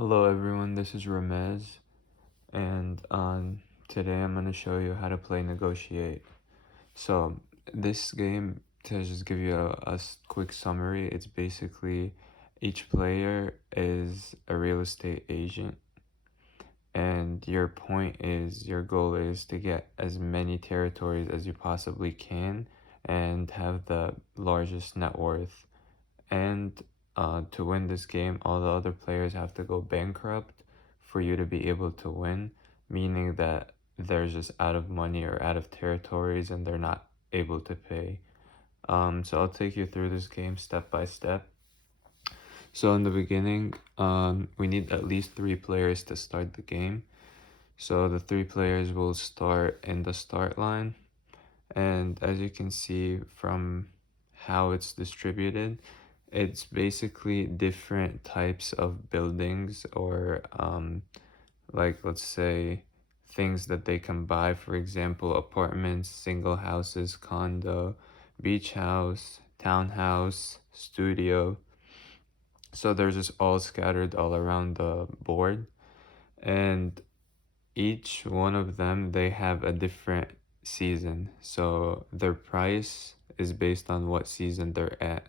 Hello everyone, this is Ramez, and today I'm going to show you how to play Negotiate. So this game, to just give you a quick summary, it's basically each player is a real estate agent, and your goal is to get as many territories as you possibly can and have the largest net worth. And to win this game, all the other players have to go bankrupt for you to be able to win, meaning that they're just out of money or out of territories and they're not able to pay. So I'll take you through this game step by step. So in the beginning, we need at least 3 players to start the game. So the 3 players will start in the start line. And as you can see from how it's distributed, it's basically different types of buildings or like let's say things that they can buy. For example, apartments, single houses, condo, beach house, townhouse, studio. So they're just all scattered all around the board, and each one of them, they have a different season. So their price is based on what season they're at.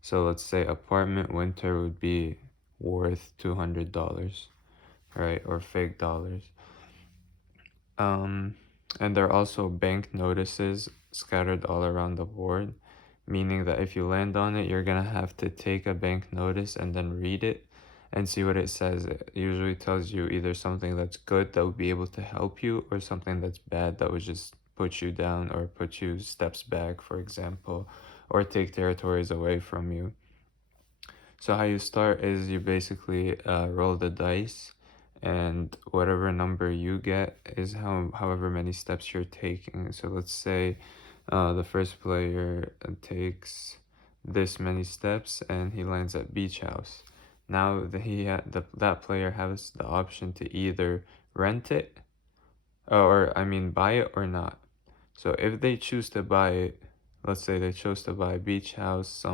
So let's say apartment winter would be worth $200, right? Or fake dollars. Um, and there are also bank notices scattered all around the board, meaning that if you land on it, you're gonna have to take a bank notice and then read it and see what it says. It usually tells you either something that's good that would be able to help you or something that's bad that would just put you down or put you steps back, for example, or take territories away from you. So how you start is you basically roll the dice, and whatever number you get is however many steps you're taking. So let's say the first player takes this many steps and he lands at beach house. Now that player has the option to either rent it, or I mean buy it or not. So if they choose to buy it, let's say they chose to buy beach house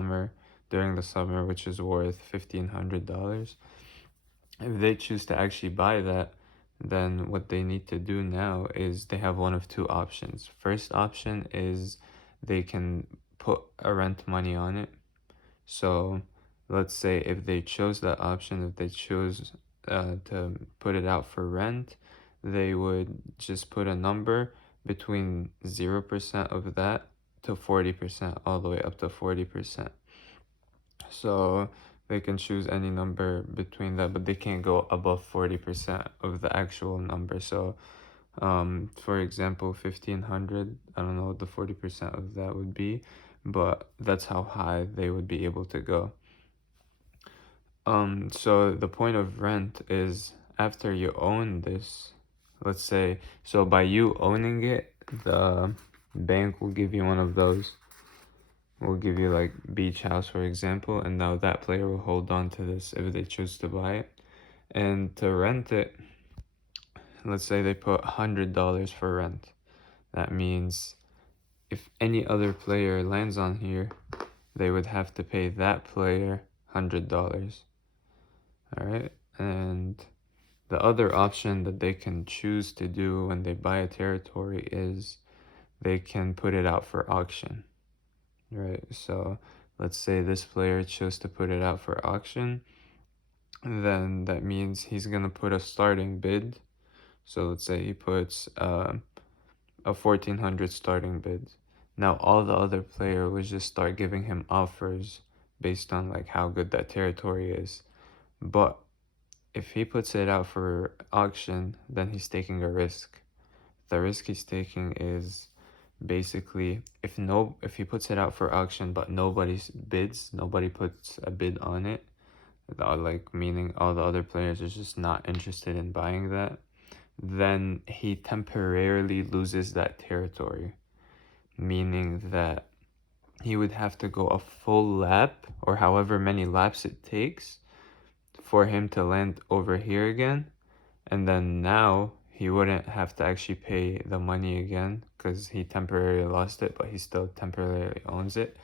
during the summer, which is worth $1,500. If they choose to actually buy that, then what they need to do now is they have one of 2 options. First option is they can put a rent money on it. So let's say if they chose that option, if they chose to put it out for rent, they would just put a number between 0% of that to 40%, all the way up to 40%. So they can choose any number between that, but they can't go above 40% of the actual number. So for example, 1,500, I don't know what the 40% of that would be, but that's how high they would be able to go. So the point of rent is after you own this, let's say, so by you owning it, the bank will give you one of those. Will give you like beach house, for example, and now that player will hold on to this if they choose to buy it. And to rent it, let's say they put $100 for rent. That means if any other player lands on here, they would have to pay that player $100. All right, and the other option that they can choose to do when they buy a territory is they can put it out for auction, right? So let's say this player chose to put it out for auction, then that means he's gonna put a starting bid. So let's say he puts a 1,400 starting bid. Now all the other player would just start giving him offers based on like how good that territory is. But if he puts it out for auction, then he's taking a risk. The risk he's taking is basically if he puts it out for auction but nobody bids, nobody puts a bid on it, like meaning all the other players are just not interested in buying that, then he temporarily loses that territory, meaning that he would have to go a full lap or however many laps it takes for him to land over here again. And then now he wouldn't have to actually pay the money again because he temporarily lost it, but he still temporarily owns it.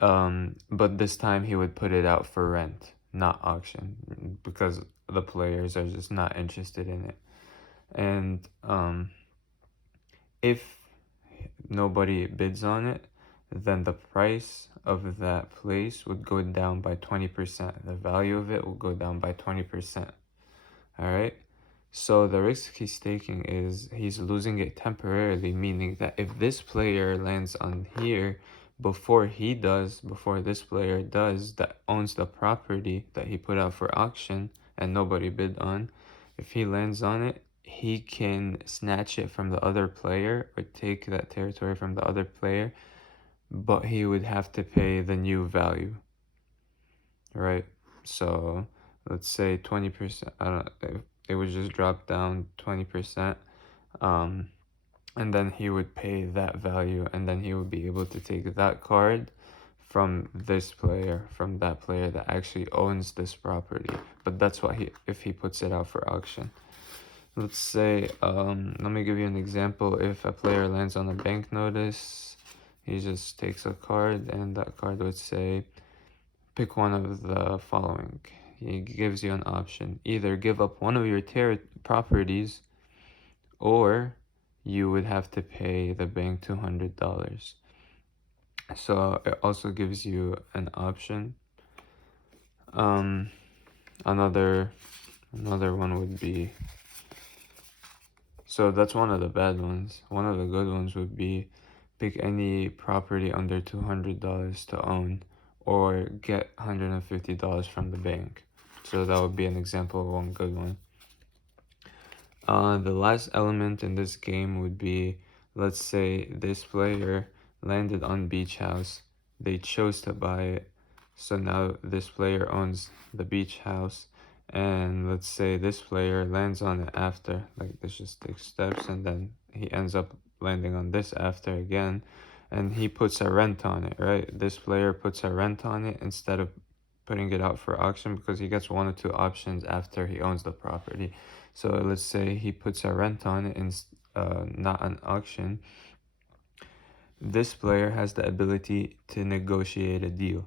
But this time he would put it out for rent. not auction, because the players are just not interested in it. And if nobody bids on it, then the price of that place would go down by 20%. The value of it will go down by 20%. All right. So the risk he's taking is he's losing it temporarily, meaning that if this player lands on here before this player does, that owns the property that he put out for auction and nobody bid on, if he lands on it, he can snatch it from the other player or take that territory from the other player, but he would have to pay the new value, right? So let's say 20%, I don't know, it would just drop down 20%, and then he would pay that value, and then he would be able to take that card from this player, from that player that actually owns this property. But that's what if he puts it out for auction. Let's say, let me give you an example. If a player lands on a bank notice, he just takes a card, and that card would say, pick one of the following. He gives you an option. Either give up one of your properties, or you would have to pay the bank $200. So it also gives you an option. Another one would be, so that's one of the bad ones. One of the good ones would be pick any property under $200 to own, or get $150 from the bank. So that would be an example of one good one. The last element in this game would be, let's say this player landed on Beach House. They chose to buy it. So now this player owns the beach house. And let's say this player lands on it after. Like, this just takes steps, and then he ends up landing on this after again. And he puts a rent on it, right? This player puts a rent on it instead of putting it out for auction, because he gets one or two options after he owns the property. So let's say he puts a rent on it and not an auction. This player has the ability to negotiate a deal.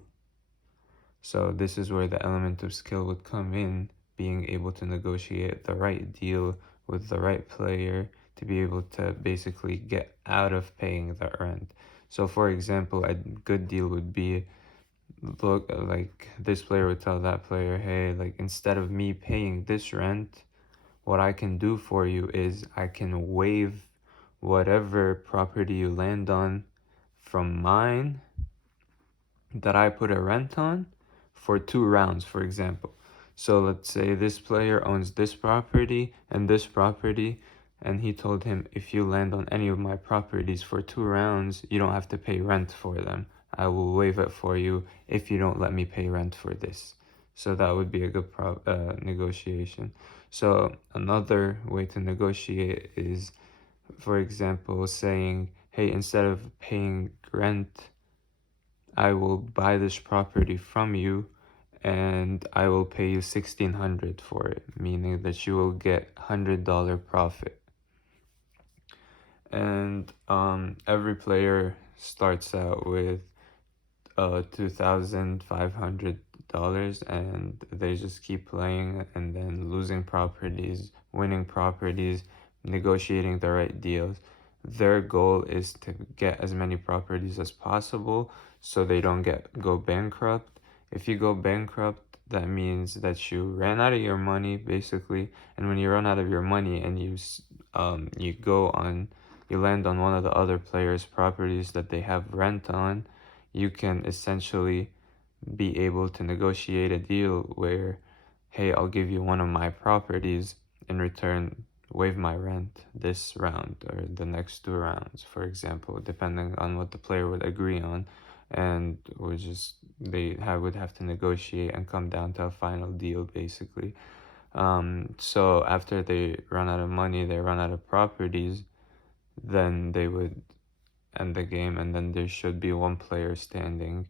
So this is where the element of skill would come in, being able to negotiate the right deal with the right player to be able to basically get out of paying the rent. So for example, a good deal would be, look, like this player would tell that player, hey, like, instead of me paying this rent, what I can do for you is I can waive whatever property you land on from mine that I put a rent on for 2 rounds, for example. So let's say this player owns this property, and he told him, if you land on any of my properties for 2 rounds, you don't have to pay rent for them. I will waive it for you if you don't let me pay rent for this. So that would be a good negotiation. So another way to negotiate is, for example, saying, hey, instead of paying rent, I will buy this property from you, and I will pay you $1,600 for it, meaning that you will get $100 profit. And every player starts out with $2,500, and they just keep playing and then losing properties, winning properties, negotiating the right deals. Their goal is to get as many properties as possible so they don't go bankrupt. If you go bankrupt, that means that you ran out of your money, basically. And when you run out of your money and you land on one of the other players' properties that they have rent on, you can essentially be able to negotiate a deal where, hey, I'll give you one of my properties, in return waive my rent this round or the next 2 rounds, for example, depending on what the player would agree on. And would have to negotiate and come down to a final deal, basically. So after they run out of money, they run out of properties, then they would end the game, and then there should be one player standing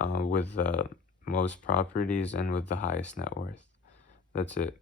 with the most properties and with the highest net worth. That's it.